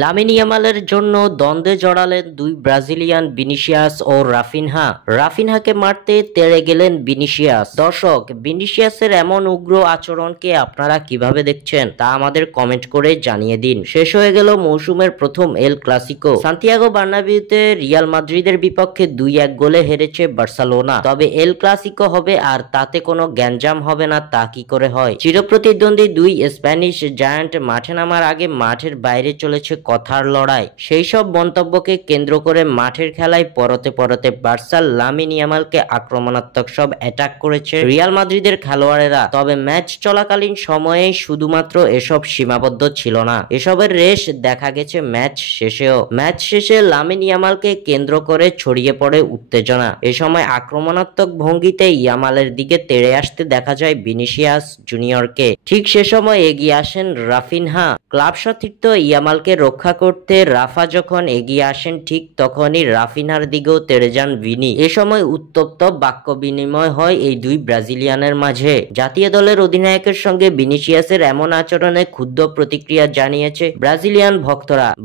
Lamine ইয়ামালের জন্য দ্বন্দ্বে জড়ালেন দুই ব্রাজিলিয়ান ভিনিসিয়াস ও রাফিনহা। রাফিনহাকে মারতে তেড়ে গেলেন ভিনিসিয়াস। দর্শক, ভিনিসিয়াসের এমন উগ্র আচরণকে আপনারা কিভাবে দেখছেন তা আমাদের কমেন্ট করে জানিয়ে দিন। শেষ হয়ে গেল মৌসুমের প্রথম এল ক্লাসিকো। সান্তিয়াগো বার্নাবিউতে রিয়াল মাদ্রিদের বিপক্ষে 2-1 গোলে হেরেছে বার্সেলোনা। তবে এল ক্লাসিকো হবে আর তাতে কোনো গ্যাঞ্জাম হবে না তা কি করে হয়? চিরপ্রতিদ্বন্দ্বী দুই স্প্যানিশ জায়ান্ট মাঠে নামার আগে মাঠের বাইরে চলেছে কথার লড়াই। সেই সব মন্তব্যকে কেন্দ্র করে মাঠের খেলায় পরতে পরতে বার্সার লামিন ইয়ামালকে আক্রমণাত্মক সব অ্যাটাক করেছে রিয়াল মাদ্রিদের খেলোয়াড়েরা। তবে ম্যাচ চলাকালীন সময়ে শুধুমাত্র এসব সীমাবদ্ধ ছিল না, এসবের রেশ দেখা গেছে ম্যাচ শেষেও। ম্যাচ শেষে লামিন ইয়ামালকে কেন্দ্র করে ছড়িয়ে পড়ে উত্তেজনা। এ সময় আক্রমণাত্মক ভঙ্গিতে ইয়ামালের দিকে তেড়ে আসতে দেখা যায় ভিনিসিয়াস জুনিয়রকে। ঠিক সে সময় এগিয়ে আসেন রাফিনহা। ক্লাব সতীর্থ ইয়ামালকে রক্ষা করতে রাফা যখন এগিয়ে আসেন ঠিক তখনই রাফিনহার দিকেও তেড়ে যান ভিনি। এ সময় উত্তপ্ত বাক্য বিনিময় হয় এই দুই ব্রাজিলিয়ানের মাঝে। জাতীয় দলের অধিনায়কের সঙ্গে ভিনিসিয়াসের এমন আচরণে ক্ষুব্ধ প্রতিক্রিয়া জানিয়েছে ব্রাজিলিয়ান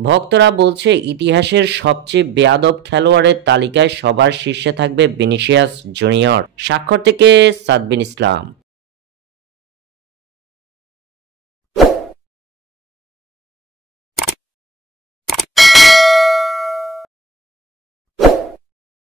ভক্তরা বলছে ইতিহাসের সবচেয়ে বেয়াদব খেলোয়াড়ের তালিকায় সবার শীর্ষে থাকবে ভিনিসিয়াস জুনিয়র। স্বাক্ষর থেকে সাদবিন ইসলাম।